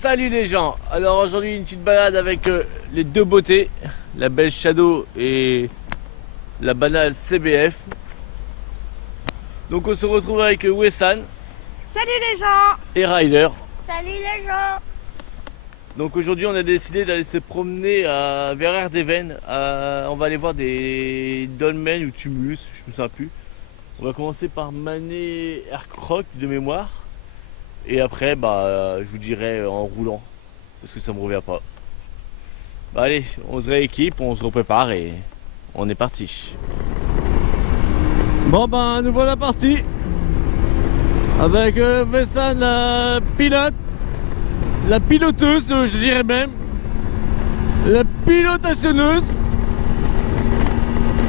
Salut les gens. Alors aujourd'hui une petite balade avec les deux beautés, la belle Shadow et la banale CBF. Donc on se retrouve avec Wessan. Salut les gens. Et Ryder. Salut les gens. Donc aujourd'hui on a décidé d'aller se promener vers Erdevenne. On va aller voir des dolmens ou tumulus, je me souviens plus. On va commencer par Manet Aircroc de mémoire. Et après, je vous dirai en roulant, parce que ça me revient pas. Allez, on se rééquipe, on se reprépare et on est parti. Bon nous voilà partis. Avec Wessan, la pilote, la piloteuse, je dirais même, la pilotationneuse.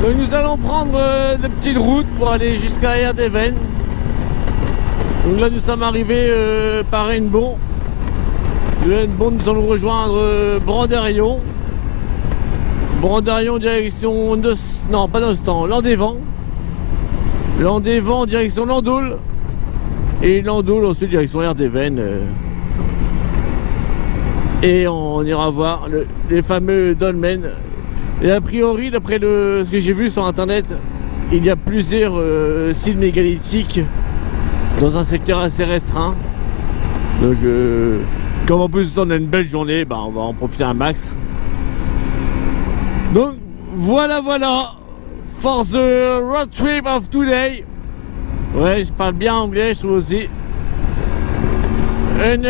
Donc nous allons prendre des petites routes pour aller jusqu'à Erdevenne. Donc là nous sommes arrivés par Rainbow. De Rainbow nous allons rejoindre Branderion. Branderion direction Landévent. Landévent direction Landaulle. Et Landaulle ensuite direction Erdevenne. Et on ira voir les fameux dolmens. Et a priori d'après ce que j'ai vu sur internet, il y a plusieurs sites mégalithiques dans un secteur assez restreint. Donc comme en plus on a une belle journée, on va en profiter un max. Donc voilà for the road trip of today. Ouais, je parle bien anglais, je trouve aussi. And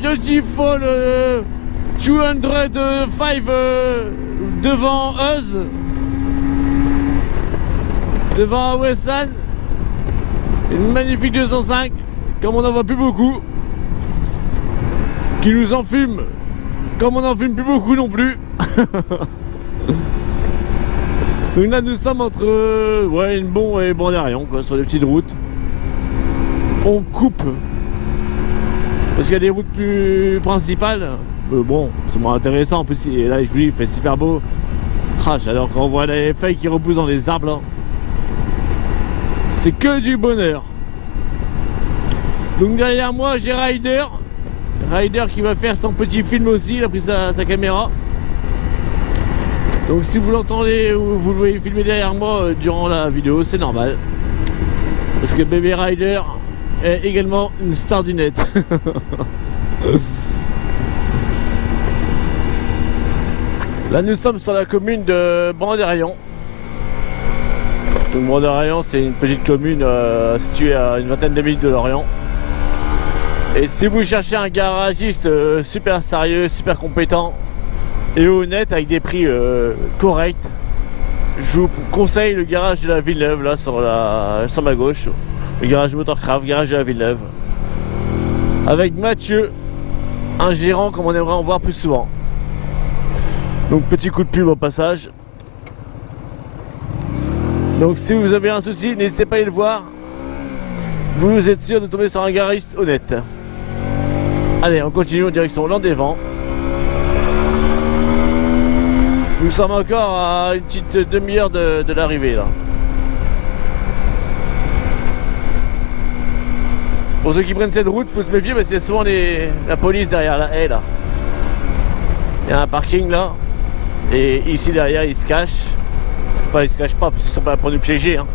beautiful 205 devant us, devant Wessan. Une magnifique 205, comme on n'en voit plus beaucoup, qui nous enfume, comme on n'en fume plus beaucoup non plus. Donc là nous sommes entre Hennebont et Branderion, sur des petites routes. On coupe, parce qu'il y a des routes plus principales. Bon, c'est moins intéressant, en plus et là je vous dis, il fait super beau. Alors quand on voit les feuilles qui repoussent dans les arbres là, c'est que du bonheur. Donc derrière moi j'ai Ryder qui va faire son petit film aussi. Il a pris sa caméra. Donc si vous l'entendez ou vous le voyez filmer derrière moi durant la vidéo, c'est normal, parce que bébé Ryder est également une star du net. Là nous sommes sur la commune de Branderion. Donc Branderion c'est une petite commune située à une vingtaine de minutes de Lorient. Et si vous cherchez un garagiste super sérieux, super compétent et honnête avec des prix corrects, je vous conseille le garage de la Villeneuve, là sur ma gauche. Le garage Motorcraft, garage de la Villeneuve. Avec Mathieu, un gérant comme on aimerait en voir plus souvent. Donc petit coup de pub au passage. Donc si vous avez un souci, n'hésitez pas à aller le voir. Vous êtes sûr de tomber sur un garagiste honnête. Allez, on continue en direction Landévent. Nous sommes encore à une petite demi-heure de l'arrivée là. Pour ceux qui prennent cette route, il faut se méfier parce qu'il y a souvent la police derrière la haie là. Il y a un parking là. Et ici derrière ils se cachent. Enfin ils se cachent pas parce qu'ils sont pas là pour nous piéger hein.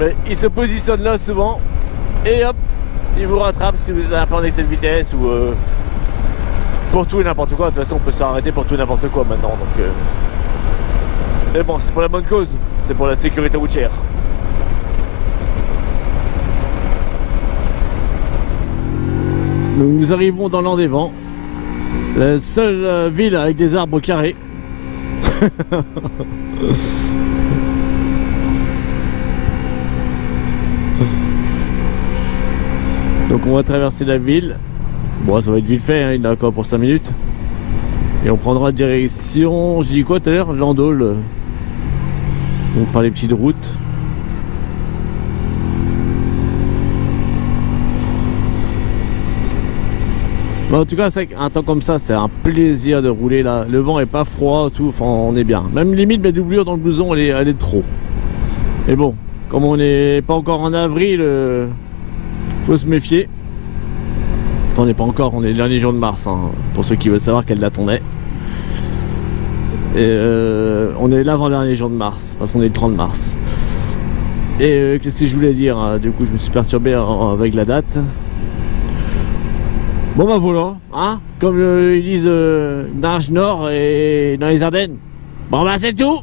Mais ils se positionnent là souvent. Et hop, ils vous rattrapent si vous êtes un peu en excès de vitesse ou pour tout et n'importe quoi. De toute façon on peut s'arrêter pour tout et n'importe quoi maintenant. Donc, mais bon, c'est pour la bonne cause. C'est pour la sécurité routière. Donc nous arrivons dans Landévent, la seule ville avec des arbres carrés. Donc on va traverser la ville. Bon ça va être vite fait hein, il en a encore pour 5 minutes. Et on prendra direction, je dis quoi tout à l'heure, Landaulle. Donc par les petites routes. Bon, en tout cas, un temps comme ça, c'est un plaisir de rouler là. Le vent est pas froid, tout, enfin, on est bien. Même limite, ma doublure dans le blouson, elle est de trop. Mais bon, comme on n'est pas encore en avril, faut se méfier. Enfin, on n'est pas encore, on est le dernier jour de mars, hein, pour ceux qui veulent savoir quelle date on est. Et on est l'avant-dernier jour de mars, parce qu'on est le 30 mars. Et qu'est-ce que je voulais dire, hein, du coup je me suis perturbé avec la date. Bon bah voilà, hein, comme ils disent dans le Nord et dans les Ardennes. Bon bah c'est tout.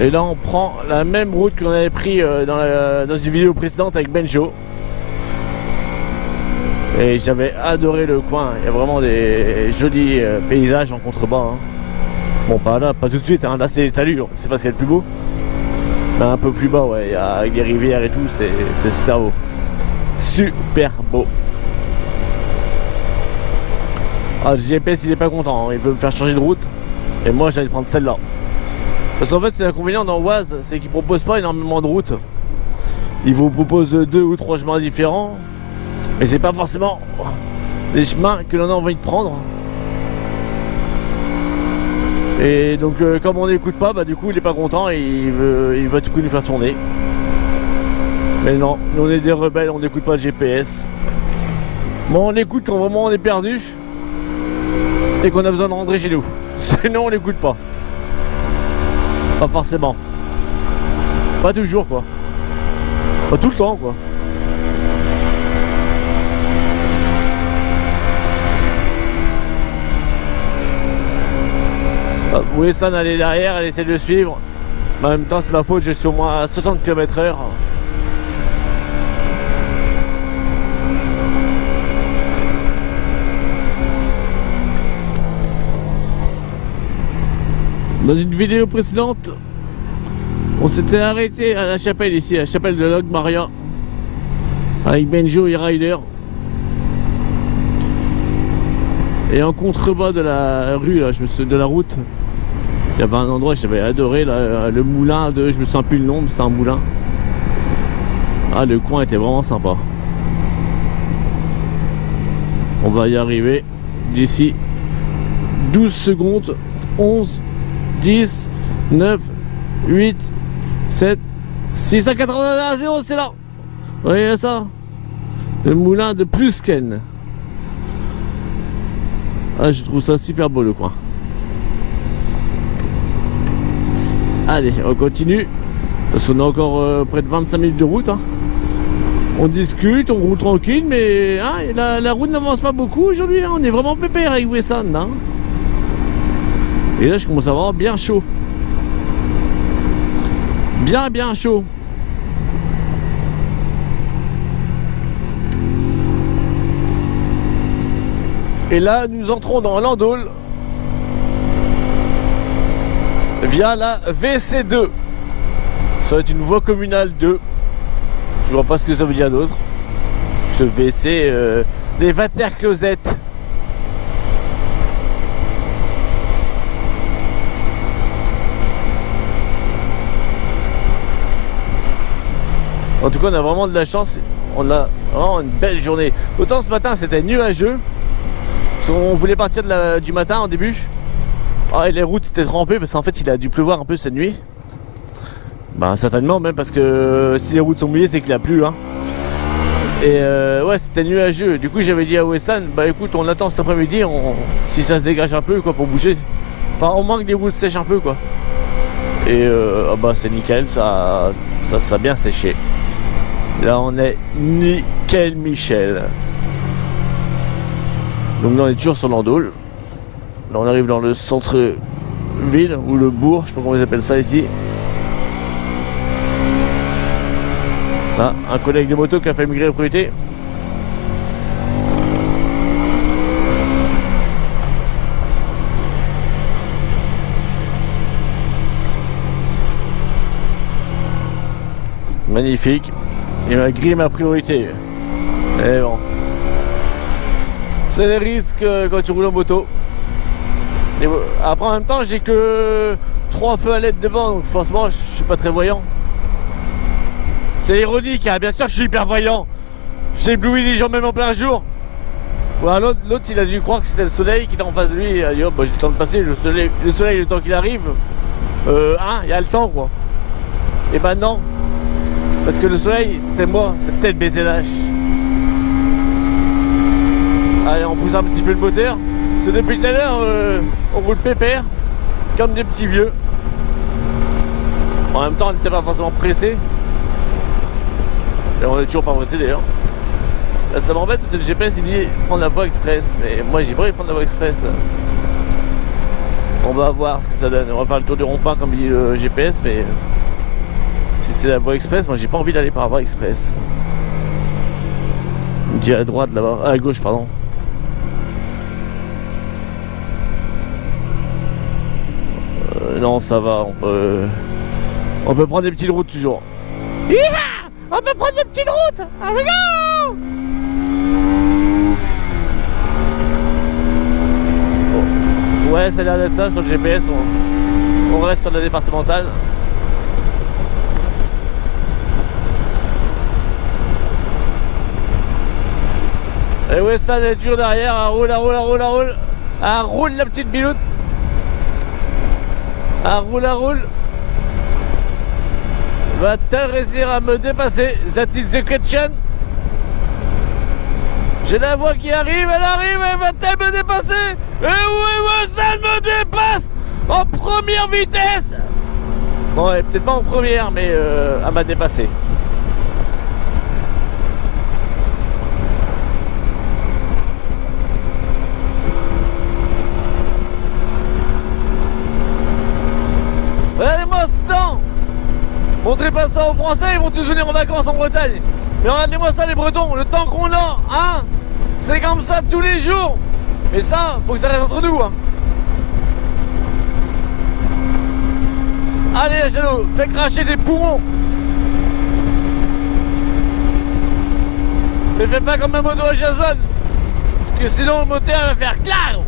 Et là on prend la même route qu'on avait pris dans une vidéo précédente avec Benjo. Et j'avais adoré le coin, il y a vraiment des jolis paysages en contrebas. Hein. Bon pas là, pas tout de suite, hein. Là c'est les talus, c'est pas ce qu'il y a de plus beau. Là, un peu plus bas, ouais, avec des rivières et tout, c'est super beau. Super beau. Ah, le GPS il est pas content, hein. Il veut me faire changer de route. Et moi j'allais prendre celle-là. Parce qu'en fait c'est l'inconvénient dans Oise, c'est qu'il propose pas énormément de routes. Il vous propose 2 ou 3 chemins différents. Mais c'est pas forcément les chemins que l'on a envie de prendre. Et donc comme on n'écoute pas, bah du coup il est pas content et il veut tout coup nous faire tourner. Mais non, nous on est des rebelles, on n'écoute pas le GPS. Bon, on écoute quand vraiment on est perdu et qu'on a besoin de rentrer chez nous. Sinon on l'écoute pas. Pas forcément. Pas toujours quoi. Pas tout le temps quoi. Wesson elle est derrière, elle essaie de suivre. Mais en même temps c'est ma faute, je suis au moins à 60 km/h. Dans une vidéo précédente, on s'était arrêté à la chapelle ici, à la chapelle de Logmaria, avec Benjo et Ryder. Et en contrebas de la rue, là, de la route, il y avait un endroit que j'avais adoré, là, le moulin de, je me sens plus le nom, mais c'est un moulin. Ah, le coin était vraiment sympa. On va y arriver d'ici 12 secondes. 11, 10, 9, 8, 7, 6 à 80 0, c'est là. Vous voyez ça? Le moulin de Plusken. Ah, je trouve ça super beau le coin. Allez, on continue. Parce qu'on a encore près de 25 minutes de route. Hein. On discute, on roule tranquille, mais hein, la route n'avance pas beaucoup aujourd'hui. Hein. On est vraiment pépère avec Wesson. Hein. Et là, je commence à avoir bien chaud. Bien chaud. Et là, nous entrons dans l'Andol via la VC2. Ça va être une voie communale 2. Je vois pas ce que ça veut dire d'autre. Ce WC, des water-closettes. En tout cas, on a vraiment de la chance. On a vraiment une belle journée. Autant ce matin, c'était nuageux. On voulait partir du matin au début. Ah, et les routes étaient trempées parce qu'en fait il a dû pleuvoir un peu cette nuit. Bah certainement, même parce que si les routes sont mouillées c'est qu'il a plu hein. Et ouais, c'était nuageux. Du coup j'avais dit à Wesson, bah écoute, on attend cet après-midi, si ça se dégage un peu quoi pour bouger. Enfin au moins que les routes sèchent un peu quoi. Et ah bah c'est nickel, ça a bien séché. Là on est nickel Michel. Donc là on est toujours sur l'Andol. Là on arrive dans le centre-ville ou le bourg, je sais pas comment ils appellent ça ici. Là, un collègue de moto qui a fait migrer le priorité. Magnifique. Il m'a grillé ma priorité. Et bon. C'est les risques quand tu roules en moto. Et après en même temps j'ai que 3 feux à LED devant, donc franchement je suis pas très voyant. C'est ironique hein, bien sûr que je suis hyper voyant. J'ai ébloui les gens même en plein jour. Voilà, l'autre il a dû croire que c'était le soleil qui était en face de lui. Il a dit oh bah j'ai le temps de passer, le soleil le temps qu'il arrive. Il y a le temps quoi. Et ben non. Parce que le soleil c'était moi, c'était le BZH. Allez, on pousse un petit peu le moteur. Parce que depuis tout à l'heure, on roule pépère, comme des petits vieux. En même temps, on n'était pas forcément pressé. Et on est toujours pas pressé d'ailleurs. Là, ça m'embête parce que le GPS il me dit prendre la voie express. Mais moi, j'ai pas envie de prendre la voie express. On va voir ce que ça donne. On va faire le tour du rond-point comme dit le GPS, mais si c'est la voie express, moi j'ai pas envie d'aller par la voie express. Il me dit à droite là-bas, à gauche pardon. Non, ça va, on peut prendre des petites routes toujours. Hiha, on peut prendre des petites routes. Ah, regarde. Bon. Ouais, ça a l'air d'être ça sur le GPS. On reste sur la départementale. Et ouais, ça elle est toujours derrière. Elle roule la petite biloute. Elle roule. Va-t-elle réussir à me dépasser? That is the question. J'ai la voix qui arrive, elle va-t-elle me dépasser? Et oui, ça me dépasse en première vitesse. Bon, elle est peut-être pas en première, mais elle m'a dépassé. Regardez-moi ce temps. Montrez pas ça aux Français, ils vont tous venir en vacances en Bretagne. Mais regardez-moi ça les Bretons, le temps qu'on a, hein. C'est comme ça tous les jours. Mais ça, faut que ça reste entre nous, hein. Allez la Jalo, fais cracher des poumons. Mais fais pas comme la moto à Jason. Parce que sinon le moteur va faire clac.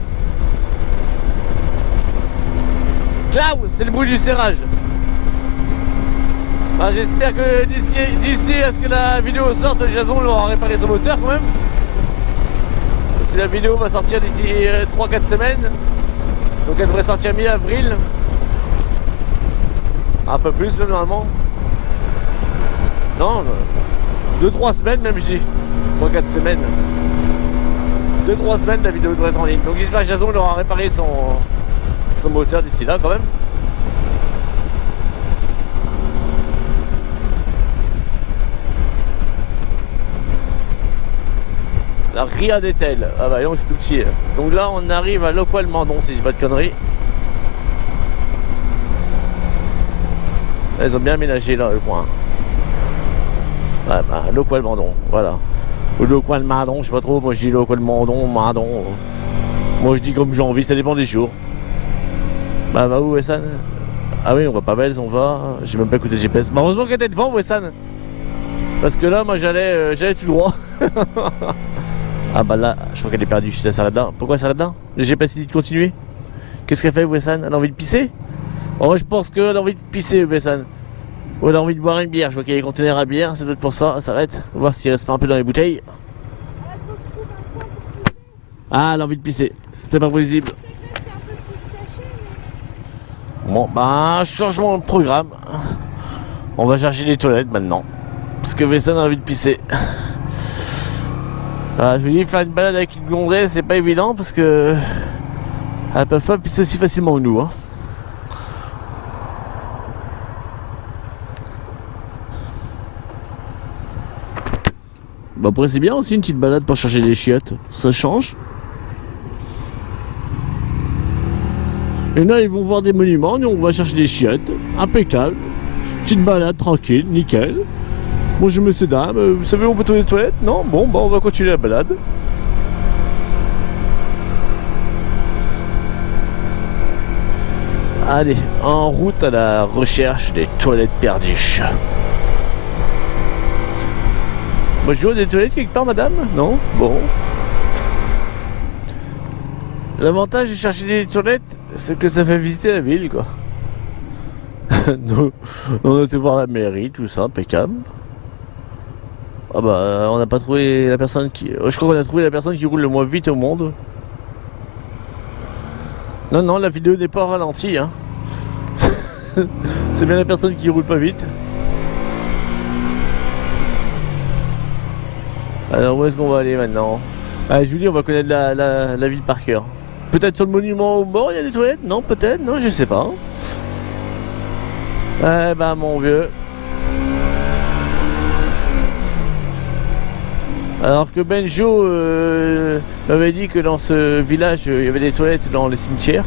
Clau, c'est le bruit du serrage. Bah, j'espère que d'ici à ce que la vidéo sorte, Jason aura réparé son moteur quand même. Parce que la vidéo va sortir d'ici 3-4 semaines. Donc elle devrait sortir mi-avril. Un peu plus même normalement. Non, 2-3 semaines même je dis. 3-4 semaines. 2-3 semaines la vidéo devrait être en ligne. Donc j'espère que Jason aura réparé son moteur d'ici là quand même. La Ria d'Etel. Ah bah non, c'est tout petit. Donc là on arrive à Locoal-Mandon si je dis pas de conneries. Ils ont bien aménagé là le coin. Ouais bah Locoal-Mandon, voilà. Ou Locoal-Mandon, je sais pas trop, moi je dis Locoal-Mandon, Mandon. Moi je dis comme j'ai envie, ça dépend des jours. Bah où Wessan? Ah oui on va pas Belz, on va. J'ai même pas écouté le GPS. Bah, heureusement qu'elle était devant Wessan. Parce que là moi j'allais tout droit. Ah bah là, je crois qu'elle est perdue, ça s'arrête là. Pourquoi ça s'arrête là? Le GPS dit de continuer. Qu'est-ce qu'elle fait Wessan? Elle a envie de pisser? Moi je pense qu'elle a envie de pisser Wessan. Ou elle a envie de boire une bière, je vois qu'il y a des conteneurs à bière, c'est peut-être pour ça, elle s'arrête. On va voir s'il reste pas un peu dans les bouteilles. Ah elle a envie de pisser, c'était pas possible. Bon bah changement de programme. On va chercher les toilettes maintenant. Parce que Wessan a envie de pisser. Je vous dis faire une balade avec une gonzesse c'est pas évident parce que elles peuvent pas pisser aussi facilement que nous hein. Bah après c'est bien aussi une petite balade pour chercher des chiottes, ça change. Et là ils vont voir des monuments, nous on va chercher des chiottes, impeccable. Petite balade tranquille, nickel. Bonjour monsieur dame, vous savez où on peut trouver les toilettes? Non? Bon bah on va continuer la balade. Allez, en route à la recherche des toilettes perdues. Bonjour, des toilettes quelque part madame? Non? Bon. L'avantage de chercher des toilettes, c'est que ça fait visiter la ville quoi. On a été voir la mairie, tout ça, impeccable. Ah bah on n'a pas trouvé la personne qui... Je crois qu'on a trouvé la personne qui roule le moins vite au monde. Non, la vidéo n'est pas ralentie hein. C'est bien la personne qui roule pas vite. Alors où est-ce qu'on va aller maintenant? Ah, je vous dis, on va connaître la ville par cœur. Peut-être sur le monument aux morts, il y a des toilettes? Non, peut-être, non, je sais pas. Eh ben, mon vieux. Alors que Benjo m'avait dit que dans ce village, il y avait des toilettes dans les cimetières.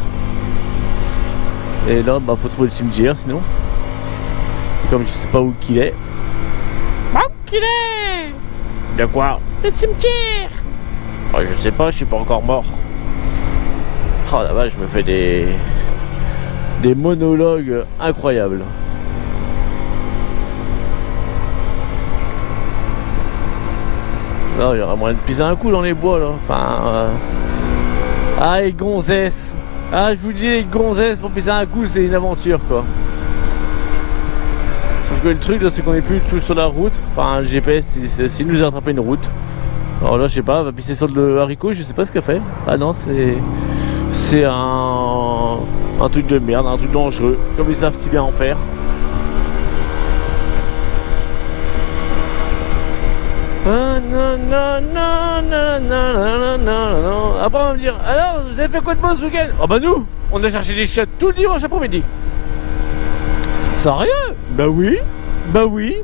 Et là, bah, faut trouver le cimetière sinon. Comme je sais pas où qu'il est. Où qu'il est? De quoi? Le cimetière. Oh, je sais pas, je suis pas encore mort. Oh la vache, je me fais des monologues incroyables. Non, il y aura moyen de pisser un coup dans les bois là. Enfin. Ah, les gonzesses. Ah, je vous dis, les gonzesses pour pisser un coup, c'est une aventure quoi. Sauf que le truc là, c'est qu'on est plus tout sur la route. Enfin, le GPS, s'il nous a attrapé une route. Alors là, je sais pas, elle va pisser sur le haricot, je sais pas ce qu'elle fait. Ah non, c'est un truc de merde, un truc dangereux, comme ils savent si bien en faire. Ah, non, non, non, non, non, non, non, non. Après, on va me dire, alors, vous avez fait quoi de beau ce week-end? Ah bah nous, on a cherché des chiottes tout le dimanche après-midi. Sérieux? Bah oui, bah oui.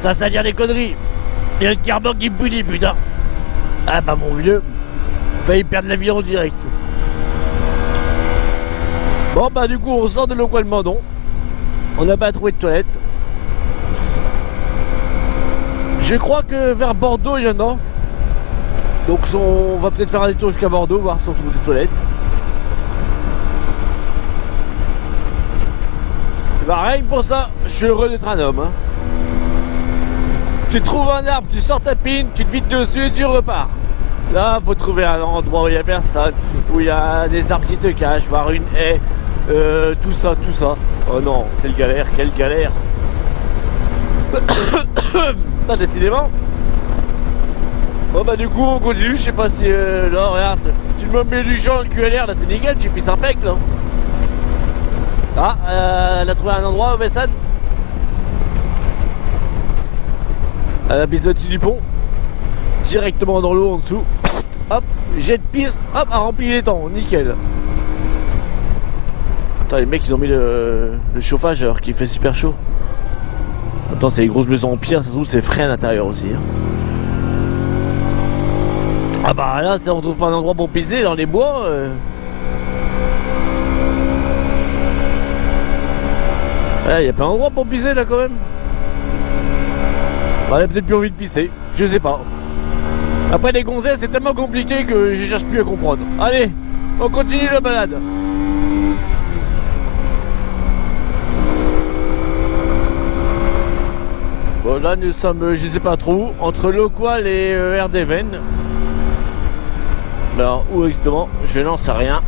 Ça veut dire des conneries. Il y a le carbone qui punit, putain. Ah bah mon vieux, failli perdre l'avion en direct. Bon bah du coup on sort de Loqual Mandon. On n'a pas trouvé de toilette. Je crois que vers Bordeaux il y en a. Donc on va peut-être faire un détour jusqu'à Bordeaux, voir si on trouve des toilettes. Bah rien que pour ça, je suis heureux d'être un homme. Hein. Tu trouves un arbre, tu sors ta pine, tu te vides dessus et tu repars. Là, faut trouver un endroit où il n'y a personne, où il y a des arbres qui te cachent, voir une haie, tout ça, tout ça. Oh non, quelle galère, quelle galère. Putain, décidément. Bon bah du coup, on continue, je sais pas si... là, regarde, tu me mets du champ, le QLR, là t'es nickel, tu pisses un pec, là. Ah, elle a trouvé un endroit, Bessane. Elle a pissé au-dessus du pont. Directement dans l'eau en dessous. Hop, jet de piste, hop, a rempli les temps, nickel. Putain, les mecs ils ont mis le chauffage alors qu'il fait super chaud. Attends, c'est les grosses maisons en pierre, ça se trouve c'est frais à l'intérieur aussi. Hein. Ah bah là, si on trouve pas un endroit pour pisser dans les bois. Il n'y a pas un endroit pour pisser là quand même. Elle a peut-être plus envie de pisser, je sais pas. Après les gonzesses c'est tellement compliqué que je cherche plus à comprendre. Allez, on continue la balade. Bon là nous sommes, je sais pas trop, entre Loqual et Erdeven. Alors où exactement, je n'en sais rien.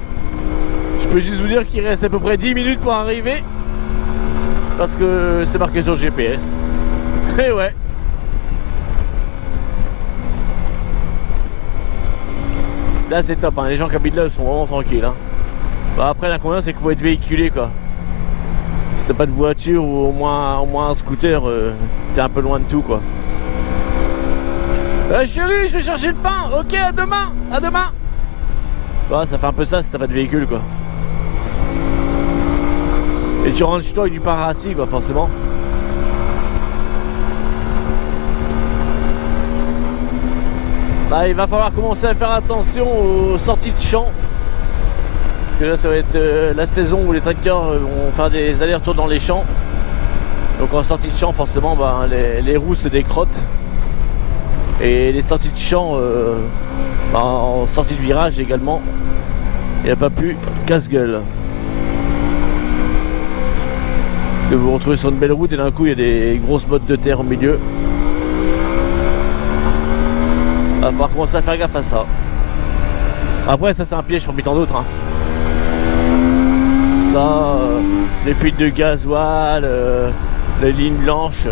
Je peux juste vous dire qu'il reste à peu près 10 minutes pour arriver. Parce que c'est marqué sur le GPS. Et ouais. Là c'est top, hein. Les gens qui habitent là sont vraiment tranquilles. Hein. Bah, après l'inconvénient c'est qu'il faut être véhiculé quoi. Si t'as pas de voiture ou au moins un scooter, t'es un peu loin de tout quoi. Chérie, je vais chercher le pain. Ok, à demain, à demain. Bah, ça fait un peu ça si t'as pas de véhicule quoi. Et tu rentres chez toi avec du pain rassis quoi forcément. Bah, il va falloir commencer à faire attention aux sorties de champs. Parce que là ça va être la saison où les tracteurs vont faire des allers-retours dans les champs. Donc en sortie de champ forcément bah, les roues se décrottent. Et les sorties de champ bah, en sortie de virage également. Il n'y a pas plus casse-gueule. Parce que vous vous retrouvez sur une belle route et d'un coup il y a des grosses bottes de terre au milieu. Il va falloir commencer à faire gaffe à ça. Après ça c'est un piège parmi tant d'autres. Hein. Ça, les fuites de gasoil, les lignes blanches.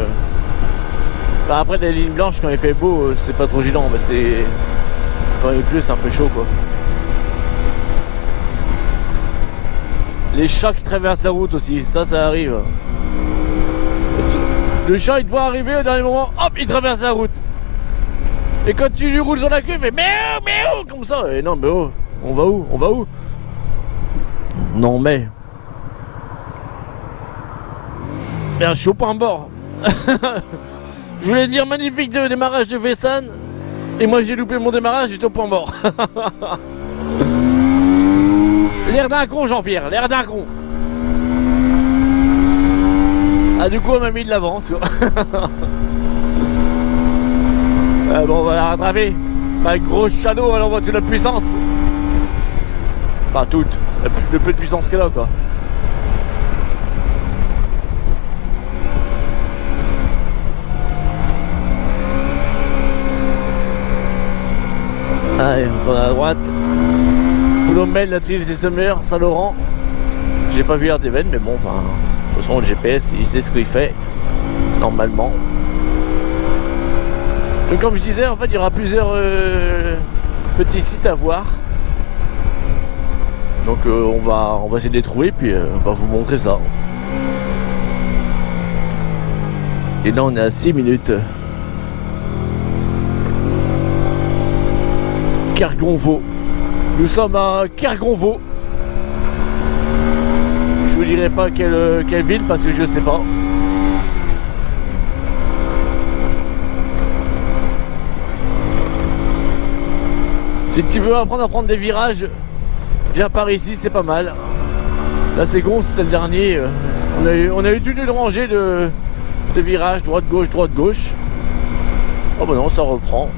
Enfin, après les lignes blanches quand il fait beau c'est pas trop gênant, mais c'est quand il pleut c'est un peu chaud quoi. Les chats qui traversent la route aussi, ça arrive. Le chat il te voit arriver au dernier moment, hop, il traverse la route. Et quand tu lui roules sur la queue, il fait miaou, comme ça. Et non, mais oh, on va où? On va où? Non, mais. Merde, je suis au point mort. Je voulais dire magnifique de démarrage de Vessan. Et moi j'ai loupé mon démarrage, j'étais au point mort. L'air d'un con, Jean-Pierre, l'air d'un con. Ah, du coup, on m'a mis de l'avance. Bon, on va la rattraper. Avec gros shadow, alors vois-tu la puissance? Enfin, toute. Le peu de puissance qu'elle a, quoi. Allez, on tourne à droite. Boulomel, la Trier, Summer, Saint-Laurent. J'ai pas vu RDVN, mais bon, enfin. De toute façon, le GPS, il sait ce qu'il fait. Normalement. Donc comme je disais, en fait, il y aura plusieurs petits sites à voir. Donc on va essayer de les trouver, puis on va vous montrer ça. Et là, on est à 6 minutes. Kergonvaux. Nous sommes à Kergonvaux. Je vous dirai pas quelle ville parce que je sais pas. Si tu veux apprendre à prendre des virages, viens par ici, c'est pas mal. Là c'est con, c'était le dernier. On a eu toute une rangée de virages, droite-gauche, droite-gauche. Oh bah non, ça reprend.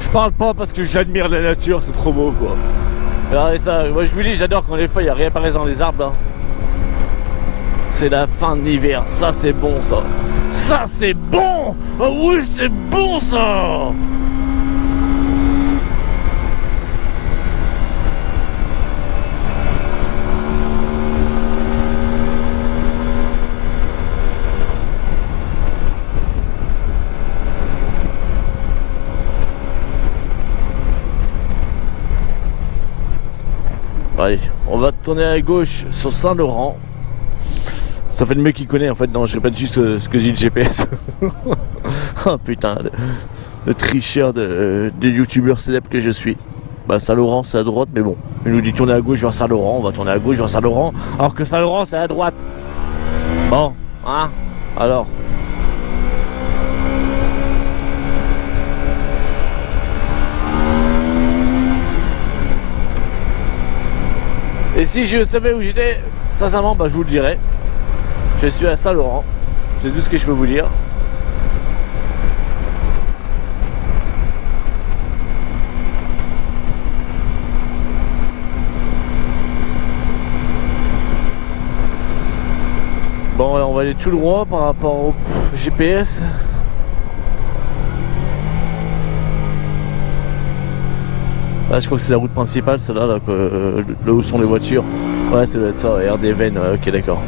Je parle pas parce que j'admire la nature, c'est trop beau quoi. Alors, ça, moi je vous dis, j'adore quand les feuilles réapparaissent dans les arbres. Là. C'est la fin de l'hiver, ça c'est bon ça. Ça c'est bon. Oh oui, c'est bon ça. Allez, on va tourner à gauche sur Saint-Laurent. Ça fait le mec qui connaît en fait, non je répète juste ce que dit le GPS. Oh putain, le tricheur de youtubeur célèbre que je suis. Bah Saint-Laurent c'est à droite mais bon, il nous dit tourner à gauche vers Saint-Laurent, on va tourner à gauche vers Saint-Laurent, alors que Saint-Laurent c'est à droite. Bon, hein, alors. Et si je savais où j'étais, sincèrement, bah, je vous le dirais. Je suis à Saint-Laurent. C'est tout ce que je peux vous dire. Bon, alors on va aller tout droit par rapport au GPS. Là, je crois que c'est la route principale, celle-là, là où sont les voitures. Ouais, ça doit être ça, RDVN, ouais, ok, d'accord.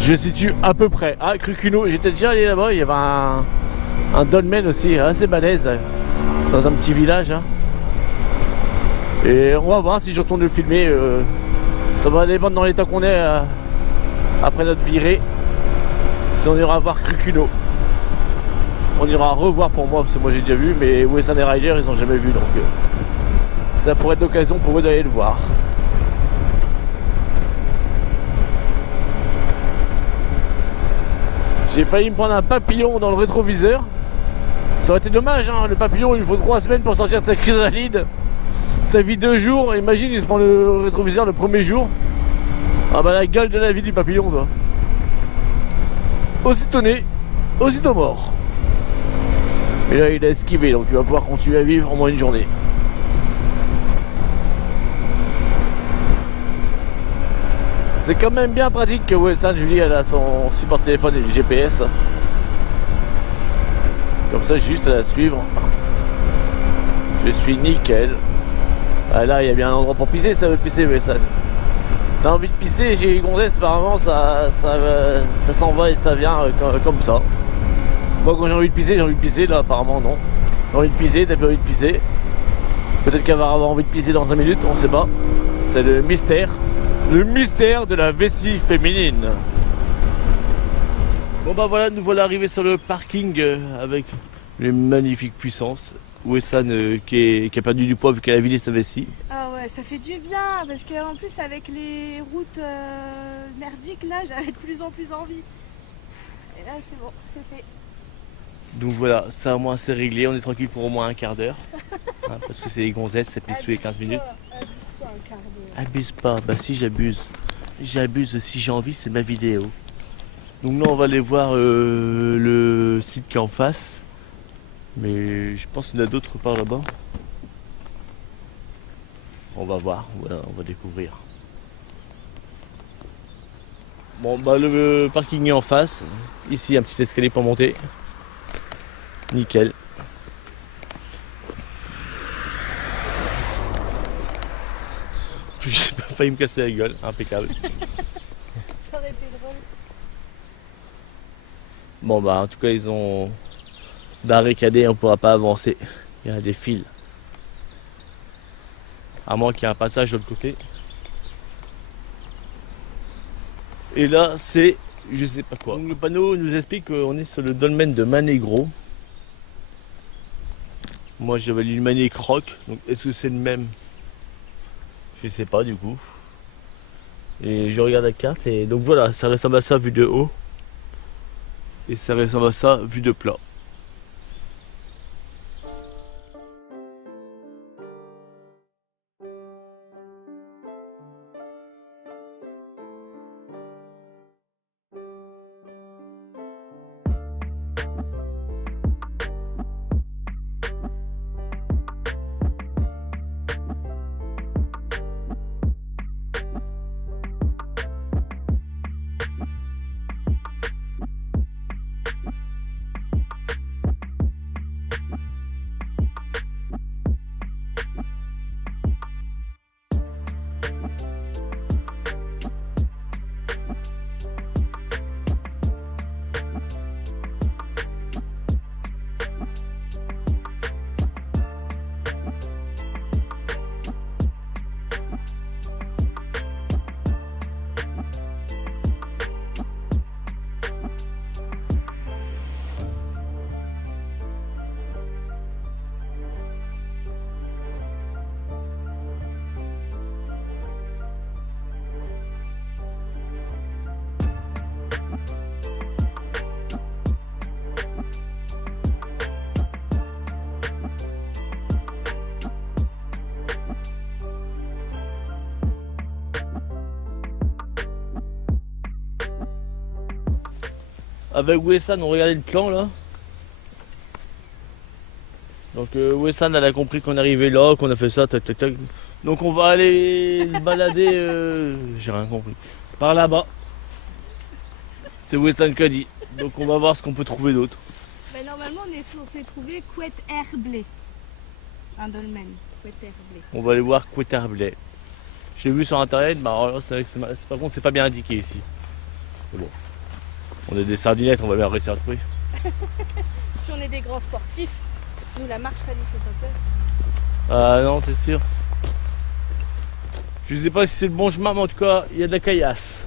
Je situe à peu près. Ah, Crucuno, j'étais déjà allé là-bas, il y avait un dolmen aussi, assez balèze, dans un petit village. Hein. Et on va voir si je retourne le filmer. Ça va dépendre dans l'état qu'on est après notre virée. Si on ira voir Crucuno. On ira revoir pour moi, parce que moi j'ai déjà vu, mais Wesson et Ryder, ils n'ont jamais vu, donc... ça pourrait être l'occasion pour vous d'aller le voir. J'ai failli me prendre un papillon dans le rétroviseur. Ça aurait été dommage, hein. Le papillon il faut 3 semaines pour sortir de sa chrysalide. Ça vit 2 jours, imagine il se prend le rétroviseur le premier jour. Ah bah la gueule de la vie du papillon toi. Aussitôt né, aussitôt mort. Et là il a esquivé donc il va pouvoir continuer à vivre au moins une journée. C'est quand même bien pratique que Wesson Julie elle a son support téléphone et du GPS. Comme ça j'ai juste à la suivre. Je suis nickel. Ah là il y a bien un endroit pour pisser, ça veut pisser Wesson. T'as envie de pisser, j'ai les gonzesses, apparemment ça s'en va et ça vient comme ça. Moi quand j'ai envie de pisser, là apparemment non. J'ai envie de pisser, t'as pas envie de pisser. Peut-être qu'elle va avoir envie de pisser dans 5 minutes, on sait pas. C'est le mystère de la vessie féminine. Bon bah voilà, nous voilà arrivés sur le parking avec les magnifiques puissances. Wessan qui a perdu du poids vu qu'elle a vidé sa vessie. Ah ouais, ça fait du bien parce qu'en plus avec les routes merdiques là, j'avais de plus en plus envie. Et là c'est bon, c'est fait. Donc voilà, ça au moins c'est réglé, on est tranquille pour au moins un quart d'heure. Hein, parce que c'est les gonzesses, ça pisse tous les 15 minutes. Abuse pas un quart d'heure. Abuse pas, bah si j'abuse. J'abuse si j'ai envie, c'est ma vidéo. Donc là on va aller voir le site qui est en face. Mais je pense qu'il y en a d'autres par là-bas. On va voir, voilà, on va découvrir. Bon bah le parking est en face. Ici un petit escalier pour monter. Nickel. J'ai pas failli me casser la gueule, impeccable. Ça aurait été drôle. Bon bah en tout cas ils ont barricadé, on pourra pas avancer. Il y a des fils. À moins qu'il y ait un passage de l'autre côté. Et là c'est je sais pas quoi. Donc, le panneau nous explique qu'on est sur le dolmen de Manegro. Moi j'avais lu Mané Croc, donc est-ce que c'est le même? Je sais pas du coup. Et je regarde la carte et donc voilà, ça ressemble à ça vu de haut. Et ça ressemble à ça vu de plat. Avec Wessan, on regardait le plan là. Donc Wessan elle a compris qu'on arrivait là, qu'on a fait ça, tac tac tac. Donc on va aller se balader, j'ai rien compris, par là-bas. C'est Wessan qui a dit. Donc on va voir ce qu'on peut trouver d'autre. Mais normalement on est censé trouver Couette Herblé. Un dolmen, Couette Herblé. On va aller voir Couetterblay. J'ai vu sur internet, bah alors là, c'est vrai que par contre c'est pas bien indiqué ici. Mais bon. On est des sardinettes, on va bien réussir à trouver. Si on est des grands sportifs, nous la marche ça nous fait pas peur. Ah non, c'est sûr. Je sais pas si c'est le bon chemin, mais en tout cas, il y a de la caillasse.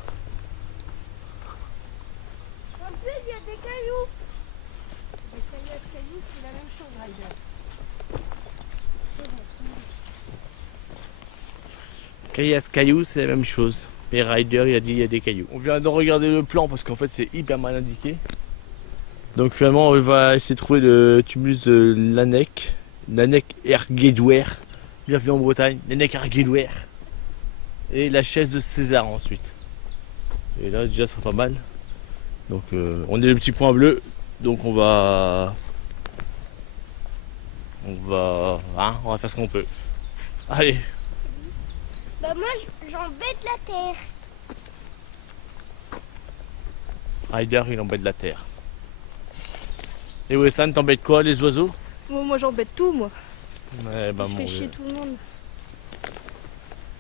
On dit il y a des cailloux. Les cailloux, c'est la même chose, Ryder. Caillasse, cailloux, c'est la même chose. Et Ryder, il a dit il y a des cailloux. On vient de regarder le plan parce qu'en fait, c'est hyper mal indiqué. Donc finalement, on va essayer de trouver le tumulus de l'Anek. L'Anek Erguédouer. Bienvenue en Bretagne. L'Anek Erguédouer. Et la chaise de César ensuite. Et là, déjà, ça sera pas mal. Donc, on est le petit point bleu. Donc, on va faire ce qu'on peut. Allez. Bah moi j'embête la terre. Ryder, il embête la terre. Et Wessan, t'embêtes quoi, les oiseaux? Moi j'embête tout, moi. Ouais, bah, Je fais chier tout le monde.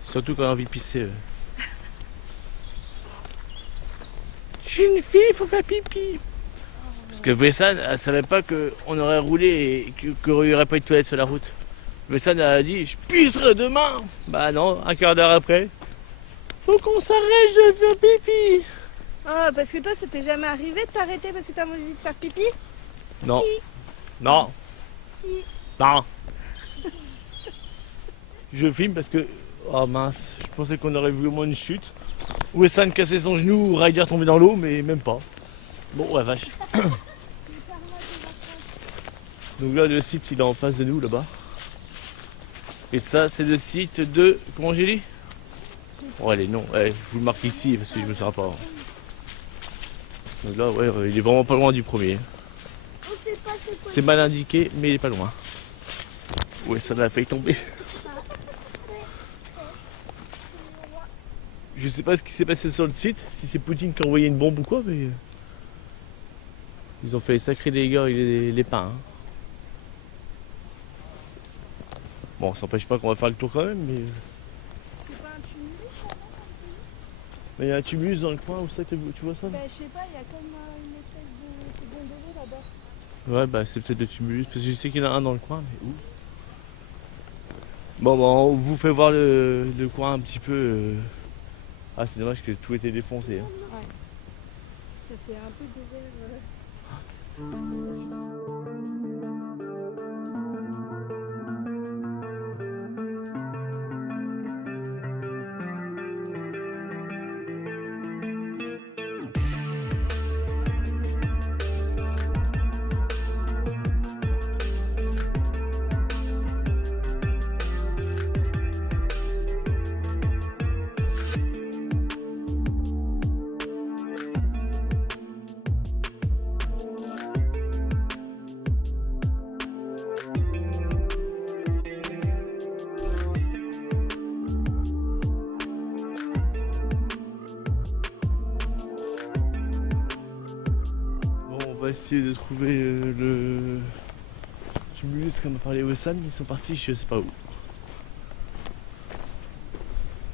Surtout quand on a envie de pisser. suis une fille, il faut faire pipi. Parce que Wessan, elle savait pas qu'on aurait roulé et qu'il n'y aurait pas eu de toilette sur la route. Wessan a dit, je pisserai demain. Bah non, un quart d'heure après. Faut qu'on s'arrête, je vais faire pipi. Ah, parce que toi, ça t'est jamais arrivé de t'arrêter parce que t'as envie de faire pipi? Non. Si. Non. Si. Non. Je filme parce que... Oh mince, je pensais qu'on aurait vu au moins une chute. Wessan cassait son genou, Ryder tombé dans l'eau, mais même pas. Bon, ouais, vache. Donc là, le site, il est en face de nous, là-bas. Et ça, c'est le site de... Comment j'ai dit? Ouais, les noms. Ouais, je vous le marque ici, parce que je me souviens pas. Donc là, ouais, il est vraiment pas loin du premier. On sait pas c'est quoi. C'est mal indiqué, mais il est pas loin. Ouais, ça l'a fait tomber. Je sais pas ce qui s'est passé sur le site, si c'est Poutine qui a envoyé une bombe ou quoi, mais... Ils ont fait sacrer dégâts avec les pins. Hein. Bon, ça n'empêche pas qu'on va faire le tour quand même, mais... C'est pas un tumulus, ça, non? Mais il y a un tumulus dans le coin, où ça, tu vois ça? Bah, je sais pas, il y a comme une espèce de. C'est gondolé là-bas. Ouais, bah c'est peut-être le tumulus, parce que je sais qu'il y en a un dans le coin, mais où? Bon, bah on vous fait voir le coin un petit peu... Ah, c'est dommage que tout était défoncé. Hein. Ça fait un peu désert. On va essayer de trouver le tumulus comme a parlé Wessan, ils sont partis je sais pas où.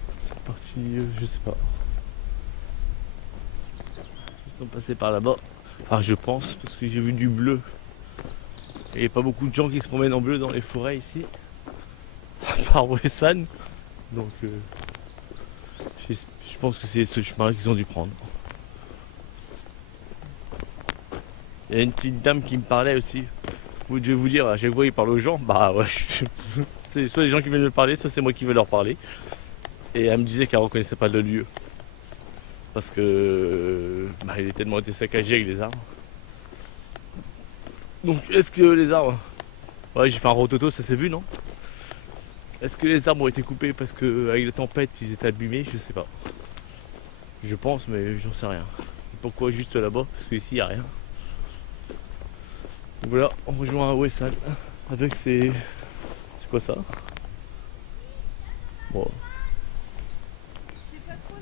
Ils sont partis je sais pas. Ils sont passés par là-bas. Enfin je pense parce que j'ai vu du bleu. Et il n'y a pas beaucoup de gens qui se promènent en bleu dans les forêts ici. À part Wessan. Donc je pense que c'est ce chemin qu'ils ont dû prendre. Il y a une petite dame qui me parlait aussi. Je vais vous dire, à chaque fois il parle aux gens, bah ouais, c'est soit les gens qui viennent me parler, soit c'est moi qui vais leur parler. Et elle me disait qu'elle reconnaissait pas le lieu. Parce que bah, il a tellement été saccagé avec les arbres. Donc est-ce que les arbres... Ouais, j'ai fait un rototo, ça s'est vu, non? Est-ce que les arbres ont été coupés parce qu'avec la tempête ils étaient abîmés? Je sais pas. Je pense, mais j'en sais rien. Pourquoi juste là-bas? Parce qu'ici il n'y a rien. Voilà, on rejoint Wessan avec ses... C'est quoi ça? Bon.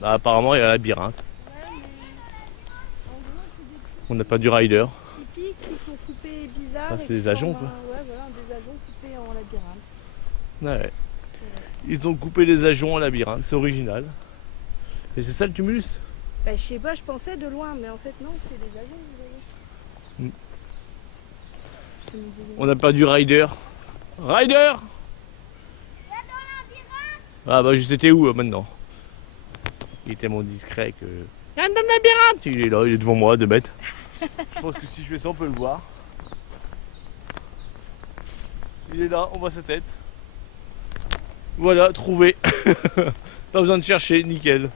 Bah, apparemment il y a un labyrinthe. Ouais, mais. En gros, c'est des petits On n'a pas du rider. pics qui sont coupés bizarres. Ah, et c'est qui des ajoncs, forment quoi. Ouais, voilà, des ajoncs coupés en labyrinthe. Ouais. Ils ont coupé les ajoncs en labyrinthe, c'est original. Et c'est ça le tumulus? Bah, je sais pas, je pensais de loin, mais en fait, non, c'est des ajoncs, vous voyez. Mm. On a perdu Ryder. Ryder! Ah bah je sais où maintenant. Il est tellement discret que... Il y a un labyrinthe! Il est là, il est devant moi, 2 mètres. Je pense que si je fais ça, on peut le voir. Il est là, on voit sa tête. Voilà, trouvé. Pas besoin de chercher, nickel.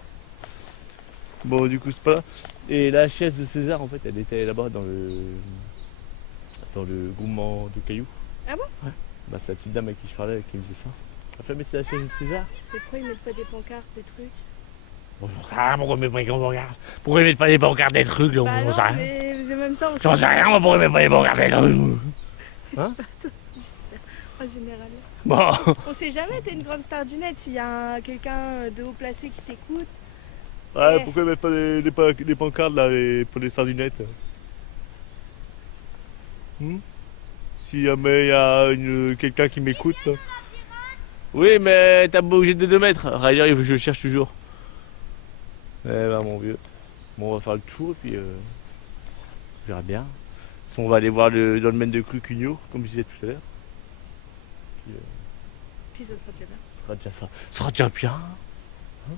Bon, du coup, c'est pas là. Et la chaise de César, en fait, elle était là-bas dans le groupement de cailloux. Ah bon? Ouais. Bah, c'est la petite dame à qui je parlais qui me disait ça. Elle fait, mais c'est la chaise de César. Et pourquoi ils mettent pas des pancartes, des trucs? Bon, j'en sais rien, pourquoi ils mettent pas des pancartes? Pourquoi ils mettent pas des pancartes des trucs, là? Bah J'en non, sais rien. mais c'est même ça, on J'en sais rien, moi, pourquoi ils mettent pas des pancartes des trucs? C'est Hein? pas toi qui dis ça, en général. Bon. On sait jamais, t'es une grande star du net, s'il y a quelqu'un de haut placé qui t'écoute. Ouais, pourquoi ils mettent pas des pancartes là pour les sardinettes? Si jamais il y a quelqu'un qui m'écoute. Oui, mais t'as pas obligé de 2 mètres. Ryder, il veut que je le cherche toujours. Eh ben, mon vieux. Bon, on va faire le tour et puis on verra bien. On va aller voir le dolmen de Crucugno, comme je disais tout à l'heure. Puis ça sera déjà bien. Ce sera déjà ça. Ce sera déjà bien. Hein?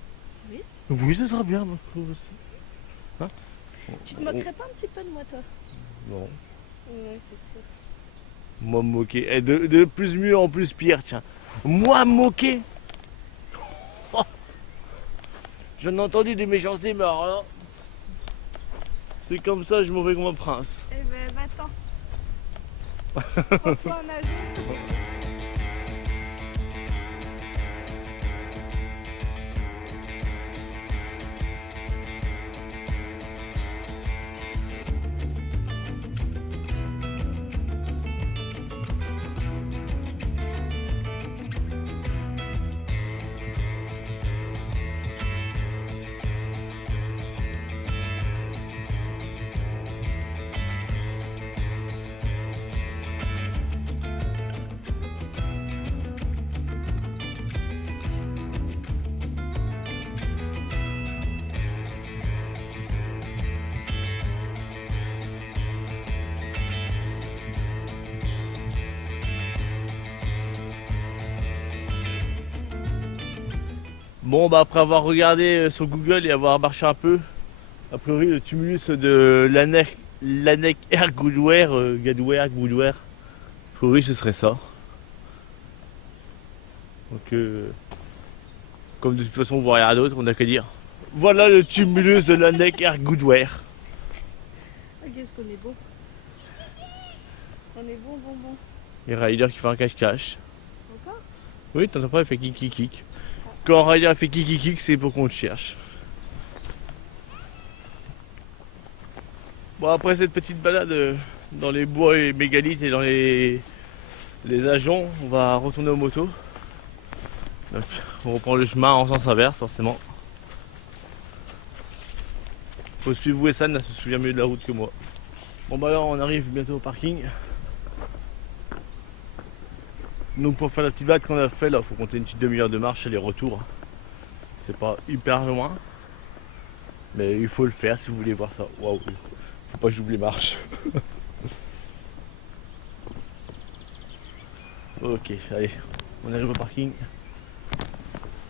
Oui. Oui, ça sera bien, moi je trouve aussi. Hein? Tu te moquerais pas un petit peu de moi, toi? Non. Ouais, c'est sûr. Moi me moquer. Et de plus mieux en plus pire, tiens. Moi me moquer. Oh. J'en ai entendu des méchancetés, mais alors là, c'est comme ça, je m'en vais comme un prince. Eh ben, va-t'en. Prends-toi un avion. Bon, bah après avoir regardé sur Google et avoir marché un peu, a priori le tumulus de l'Anek Gadouer, a priori ce serait ça. Donc, comme de toute façon on voit rien d'autre, on n'a qu'à dire. Voilà le tumulus de l'Anek Gadouer. Ah, qu'est-ce qu'on est beau. On est bon. Et Ryder qui fait un cache-cache. Encore? Oui, t'entends pas, il fait kik. Quand Ryder fait kik, c'est pour qu'on le cherche. Bon, après cette petite balade dans les bois et mégalithes et dans les ajoncs, on va retourner aux motos. Donc, on reprend le chemin en sens inverse, forcément. Faut suivre Wessan, elle se souvient mieux de la route que moi. Bon, bah là, on arrive bientôt au parking. Donc pour faire la petite balade qu'on a fait là, faut compter une petite demi-heure de marche aller-retour. C'est pas hyper loin, mais il faut le faire si vous voulez voir ça. Waouh, faut pas que j'oublie les marches. Ok, allez, on arrive au parking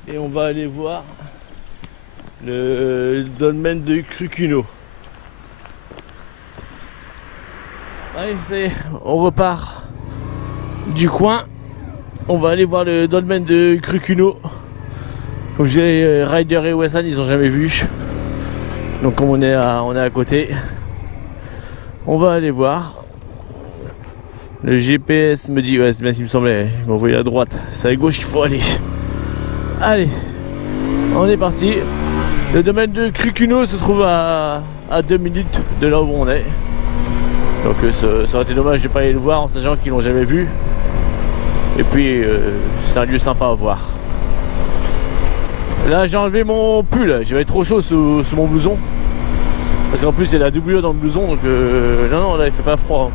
et on va aller voir le dolmen de Crucugno. Allez, c'est, on repart du coin. On va aller voir le dolmen de Crucugno. Comme je disais, Ryder et Wessan ils ont jamais vu. Donc comme on est à côté, on va aller voir. Le GPS me dit, ouais c'est bien ce qu'il me semblait, il m'a envoyé à droite, c'est à gauche qu'il faut aller. Allez, on est parti. Le dolmen de Crucugno se trouve à 2 minutes de là où on est. Donc ça aurait été dommage de ne pas aller le voir en sachant qu'ils l'ont jamais vu. Et puis c'est un lieu sympa à voir. Là j'ai enlevé mon pull, j'avais trop chaud sous mon blouson. Parce qu'en plus il y a la doublure dans le blouson, donc non là il fait pas froid.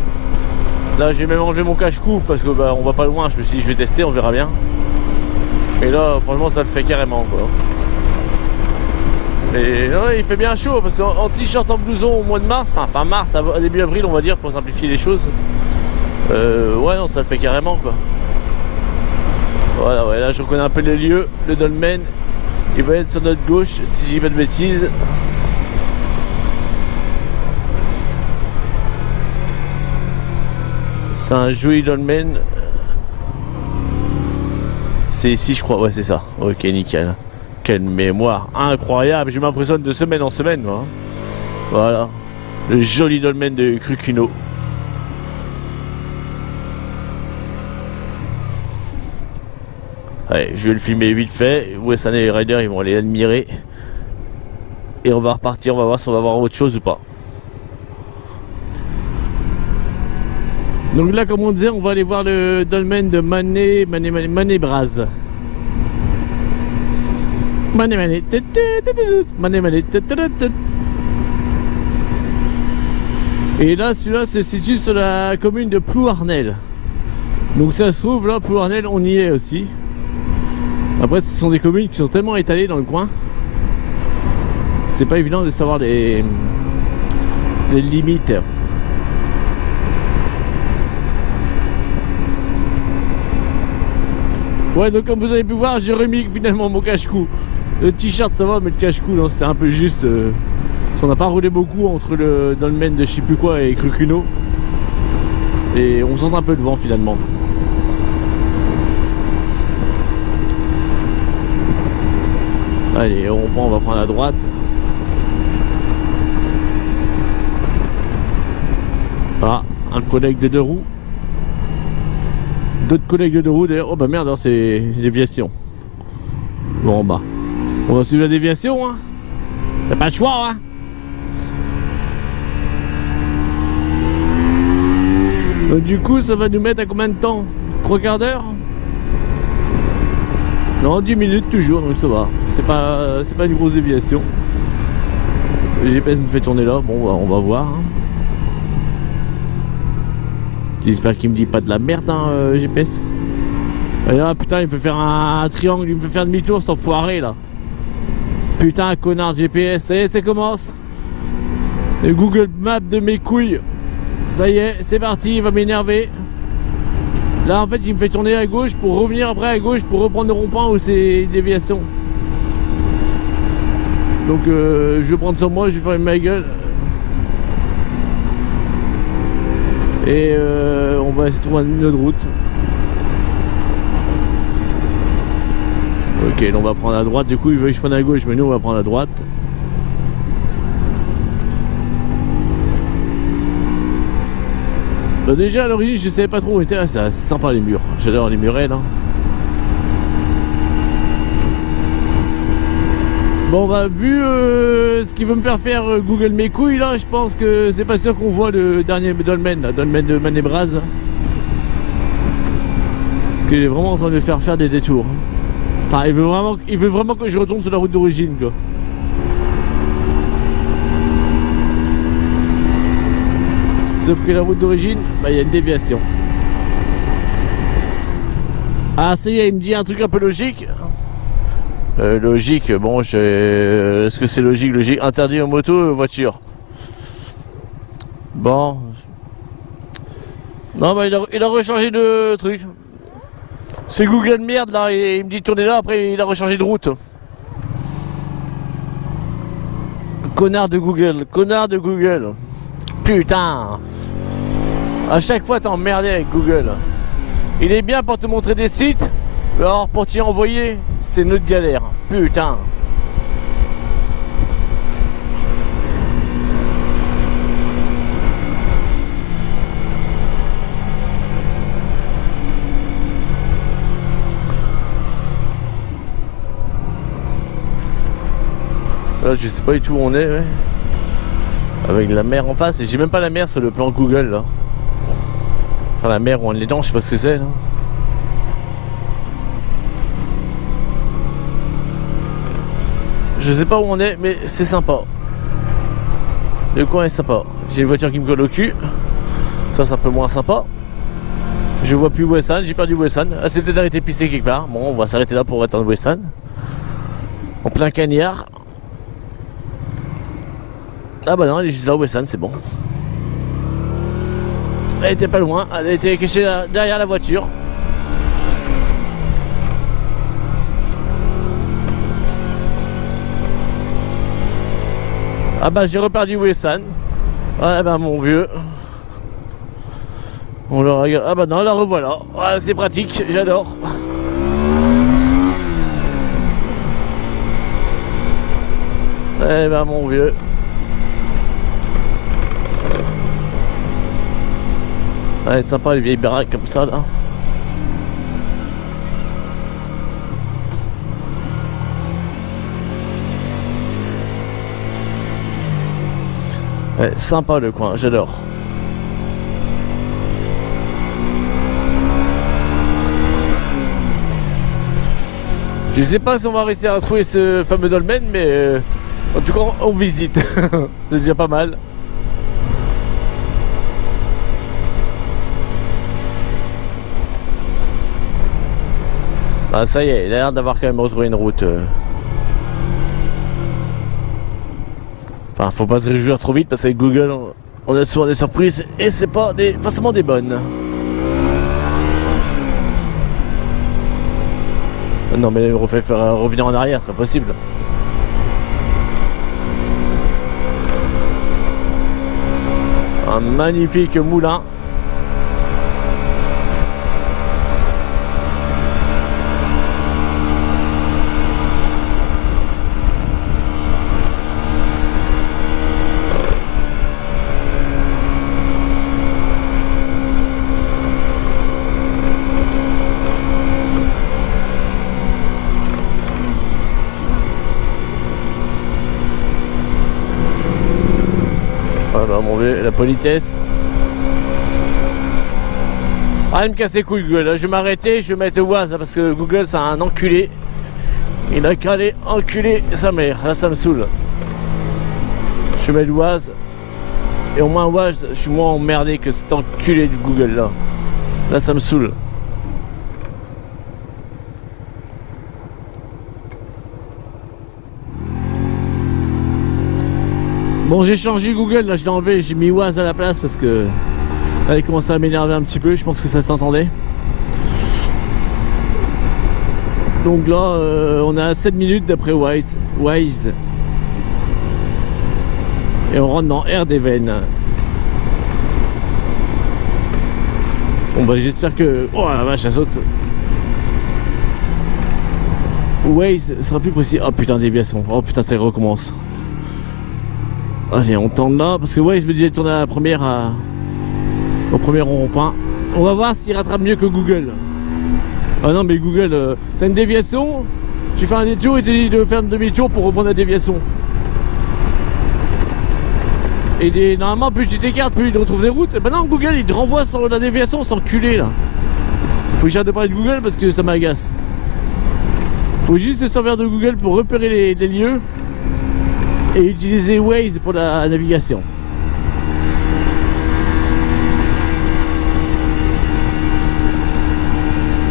Là j'ai même enlevé mon cache-cou parce que bah, on va pas loin, je me suis dit je vais tester, on verra bien. Et là franchement ça le fait carrément quoi. Mais non, il fait bien chaud parce qu'en t-shirt en blouson au mois de mars, enfin fin mars, début avril on va dire pour simplifier les choses. Ouais non ça le fait carrément quoi. Voilà, ouais, là je reconnais un peu les lieux. Le dolmen, il va être sur notre gauche, si je dis pas de bêtises. C'est un joli dolmen. C'est ici, je crois. Ouais, c'est ça. Ok, nickel. Quelle mémoire incroyable. Je m'impressionne de semaine en semaine, moi. Voilà. Le joli dolmen de Crucugno. Allez, je vais le filmer vite fait. Wessan et Ryder ils vont aller admirer. Et on va repartir, on va voir si on va voir autre chose ou pas. Donc là comme on disait, on va aller voir le dolmen de Mané-Braz. Mané. Et là celui-là se situe sur la commune de Plouarnel. Donc ça se trouve là, Plouarnel on y est aussi. Après ce sont des communes qui sont tellement étalées dans le coin. c'est pas évident de savoir les limites. Ouais, donc comme vous avez pu voir, j'ai remis finalement mon cache-cou. Le t-shirt ça va, mais le cache-cou non, c'était un peu juste. On n'a pas roulé beaucoup entre le dolmen de je sais plus quoi et Crucuno. Et on sent un peu le vent finalement. Allez, on va prendre à droite. Ah, un collègue de deux roues. D'autres collègues de deux roues d'ailleurs. Oh bah merde, c'est déviation. Bon bah, on va suivre la déviation, hein. Y'a pas de choix, hein. Donc, du coup, ça va nous mettre à combien de temps? 3 quarts d'heure? Non, 10 minutes toujours, donc ça va. C'est pas une grosse déviation. Le GPS me fait tourner là, bon, on va voir. Hein. J'espère qu'il me dit pas de la merde, hein, GPS. Et là, putain, il me fait faire un triangle, il me fait faire demi-tour, cet enfoiré là. Putain, connard de GPS, ça y est, ça commence. Le Google Maps de mes couilles. Ça y est, c'est parti, il va m'énerver. Là, en fait, il me fait tourner à gauche pour revenir après à gauche pour reprendre le rond-point où c'est une déviation. Donc, je vais prendre sur moi, je vais faire ma gueule. Et on va essayer de trouver une autre route. Ok, on va prendre à droite. Du coup, il veut que je prenne à gauche, mais nous, on va prendre à droite. Bah déjà, à l'origine, je savais pas trop où était. C'est sympa les murs. J'adore les murets, là. Bon, bah, vu ce qu'il veut me faire Google mes couilles, là, je pense que c'est pas sûr qu'on voit le dernier dolmen, là, dolmen de Manebraz. Parce qu'il est vraiment en train de me faire des détours. Enfin, il veut vraiment que je retourne sur la route d'origine, quoi. Sauf que la route d'origine, bah, il y a une déviation. Ah, ça y est, il me dit un truc un peu logique. Logique, bon, est-ce que c'est logique? Logique, interdit aux motos, voitures. Bon. Non, bah, il a rechargé de truc. C'est Google merde là, et il me dit tourner là, après il a rechargé de route. Connard de Google, connard de Google. Putain. À chaque fois t'es emmerdé avec Google. Il est bien pour te montrer des sites, mais alors pour t'y envoyer, c'est notre galère. Putain. Là, je sais pas du tout où on est, ouais. Avec la mer en face, et j'ai même pas la mer sur le plan Google là. Enfin la mer où on est dedans, je sais pas ce que c'est là. Je sais pas où on est, mais c'est sympa. Le coin est sympa. J'ai une voiture qui me colle au cul. Ça c'est un peu moins sympa. Je vois plus Wesson, j'ai perdu Wesson. Ah, c'est peut-être arrêté pisser quelque part. Bon, on va s'arrêter là pour attendre Wesson. En plein cagnard. Ah bah non, elle est juste là, Wesson, c'est bon. Elle était pas loin, elle était cachée derrière la voiture. Ah bah j'ai reperdu Wesson. Ah bah mon vieux. On le regarde. Ah bah non, la revoilà. Ah, c'est pratique, j'adore. Eh bah mon vieux. Ouais, sympa les vieilles baraques comme ça là. Ouais, sympa le coin, j'adore. Je sais pas si on va rester à trouver ce fameux dolmen, mais en tout cas on visite. C'est déjà pas mal. Ah ça y est, il a l'air d'avoir quand même retrouvé une route. Enfin, faut pas se réjouir trop vite parce qu'avec Google, on a souvent des surprises et c'est pas forcément des bonnes. Non mais il refait faire revenir en arrière, c'est impossible. Un magnifique moulin. Voilà mon vieux, la politesse. Ah, il me casse les couilles Google, là, je vais m'arrêter, je vais mettre Waze parce que Google c'est un enculé. Il a calé enculé sa mère, là ça me saoule. Je mets le Waze. Et au moins Waze, je suis moins emmerdé que cet enculé du Google là. Là ça me saoule. Bon, j'ai changé Google, là je l'ai enlevé, j'ai mis Waze à la place parce que là il commence à m'énerver un petit peu, je pense que ça s'entendait. Donc là on est à 7 minutes d'après Waze. Et on rentre dans Erdevenne. Bon bah j'espère que... Oh la vache, ça saute. Waze sera plus précis. Oh putain, déviation. Oh putain, ça recommence. Allez, on tente là, parce que Waze me disait de tourner à la première au premier rond-point. On va voir s'il rattrape mieux que Google. Ah non mais Google, t'as une déviation, tu fais un détour et te dit de faire un demi-tour pour reprendre la déviation. Et normalement plus tu t'écartes, plus il retrouve des routes. Et ben non, Google il te renvoie sur la déviation, sans enculé là. Faut que j'arrête de parler de Google parce que ça m'agace. Faut juste se servir de Google pour repérer les lieux et utiliser Waze pour la navigation.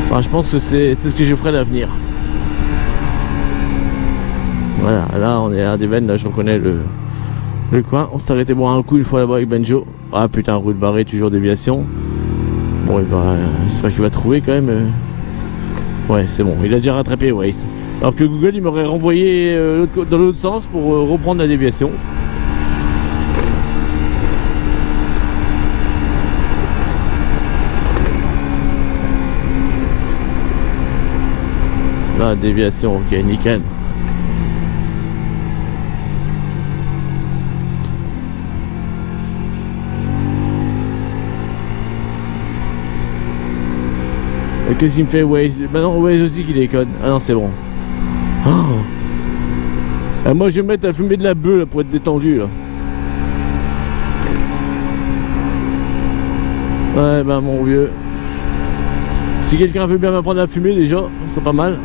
Enfin, je pense que c'est ce que je ferai à l'avenir. Voilà, là on est à Erdevenne, là je reconnais le coin. On s'est arrêté boire un coup une fois là-bas avec Benjo. Ah putain, route barrée, toujours déviation. Bon, j'espère qu'il va trouver quand même. Ouais, c'est bon, il a déjà rattrapé Waze. Alors que Google il m'aurait renvoyé dans l'autre sens pour reprendre la déviation. Là, déviation, ok, nickel. Qu'est-ce qu'il me fait Waze? Bah non, Waze aussi qui déconne. Ah non, c'est bon. Oh. Ah, moi je vais me mettre à fumer de la beuh là, pour être détendu là. Ouais bah mon vieux. Si quelqu'un veut bien m'apprendre à fumer déjà, c'est pas mal.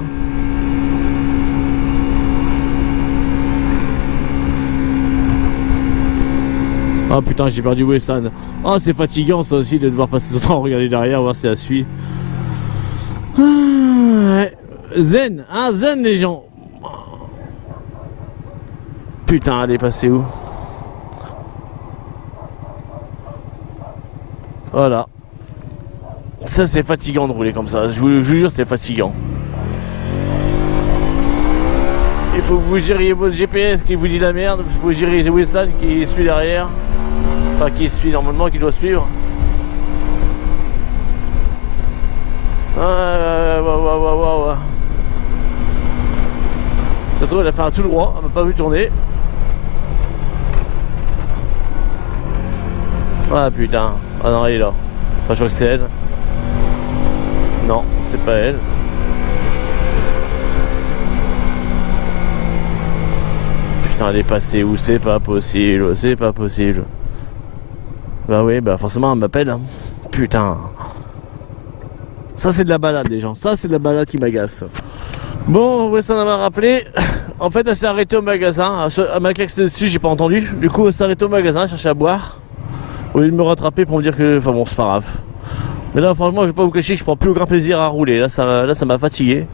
Ah putain, j'ai perdu Weston. Ah, c'est fatigant ça aussi de devoir passer son temps à regarder derrière, voir si ça suit. Ouais. Zen, hein, zen les gens. Putain, elle est passée où? Voilà. Ça c'est fatigant de rouler comme ça, je vous jure c'est fatigant. Il faut que vous gériez votre GPS qui vous dit la merde, il faut gérer Wilson qui suit derrière. Enfin qui suit normalement, qui doit suivre. Ouais. Ça se trouve elle a fait un tout droit, elle m'a pas vu tourner. Ah putain, ah non elle est là. Enfin je crois que c'est elle. Non, c'est pas elle. Putain, elle est passée où? C'est pas possible, c'est pas possible. Bah oui, bah forcément elle m'appelle. Hein. Putain. Ça c'est de la balade les gens, ça c'est de la balade qui m'agace. Bon, ouais, ça m'a rappelé. En fait, elle s'est arrêtée au magasin. Elle m'a klaxonné dessus, j'ai pas entendu. Du coup, elle s'est arrêtée au magasin, elle cherchait à boire. Au lieu de me rattraper pour me dire que. Enfin bon, c'est pas grave. Mais là, franchement, je vais pas vous cacher que je prends plus aucun plaisir à rouler. Là, ça m'a fatigué.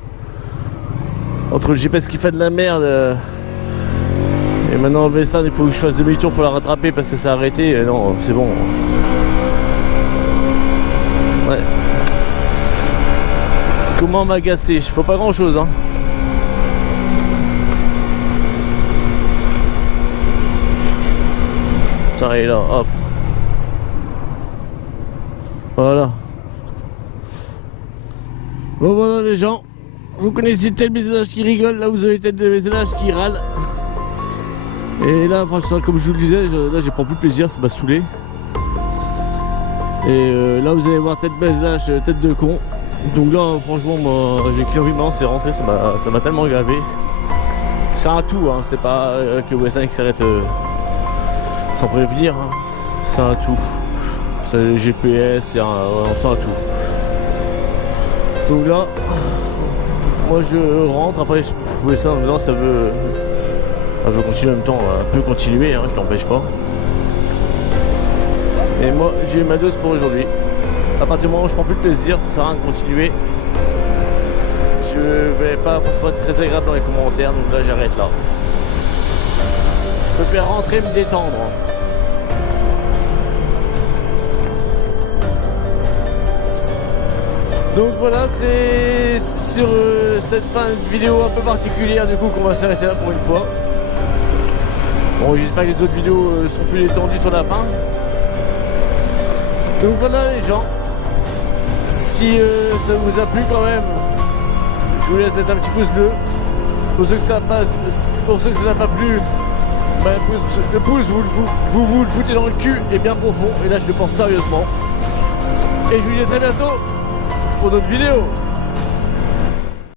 Entre le GPS qui fait de la merde Et maintenant Vessan, il faut que je fasse demi-tour pour la rattraper parce que ça a arrêté. Et non, c'est bon. Ouais. Comment m'agacer? Faut pas grand chose hein. Ça est là, hop. Voilà. Bon voilà les gens. Vous connaissez tel visage qui rigole, là vous avez tel visage qui râle. Et là franchement comme je vous le disais, là j'ai pas plus plaisir, ça m'a saoulé. Et là vous allez voir tête visage, tête de con. Donc là franchement moi j'ai qu'une envie maintenant c'est rentrer, ça m'a tellement gravé. C'est un tout hein, c'est pas que Westin qui s'arrête sans prévenir hein. C'est un tout. C'est le GPS, on sent un tout. Donc là moi je rentre, après Westin maintenant ça veut continuer en même temps, un peu continuer hein, je l'empêche pas. Et moi j'ai ma dose pour aujourd'hui. À partir du moment où je prends plus de plaisir, ça sert à rien de continuer. Je vais pas forcément être très agréable dans les commentaires, donc là j'arrête là. Je préfère rentrer et me détendre. Donc voilà, c'est sur cette fin de vidéo un peu particulière du coup qu'on va s'arrêter là pour une fois. Bon, j'espère que les autres vidéos sont plus détendues sur la fin. Donc voilà les gens. Si ça vous a plu quand même, je vous laisse mettre un petit pouce bleu. Pour ceux que ça passe, pour ceux que ça n'a pas plu, bah, le pouce vous le foutez dans le cul et bien profond. Et là je le pense sérieusement. Et je vous dis à très bientôt pour d'autres vidéos.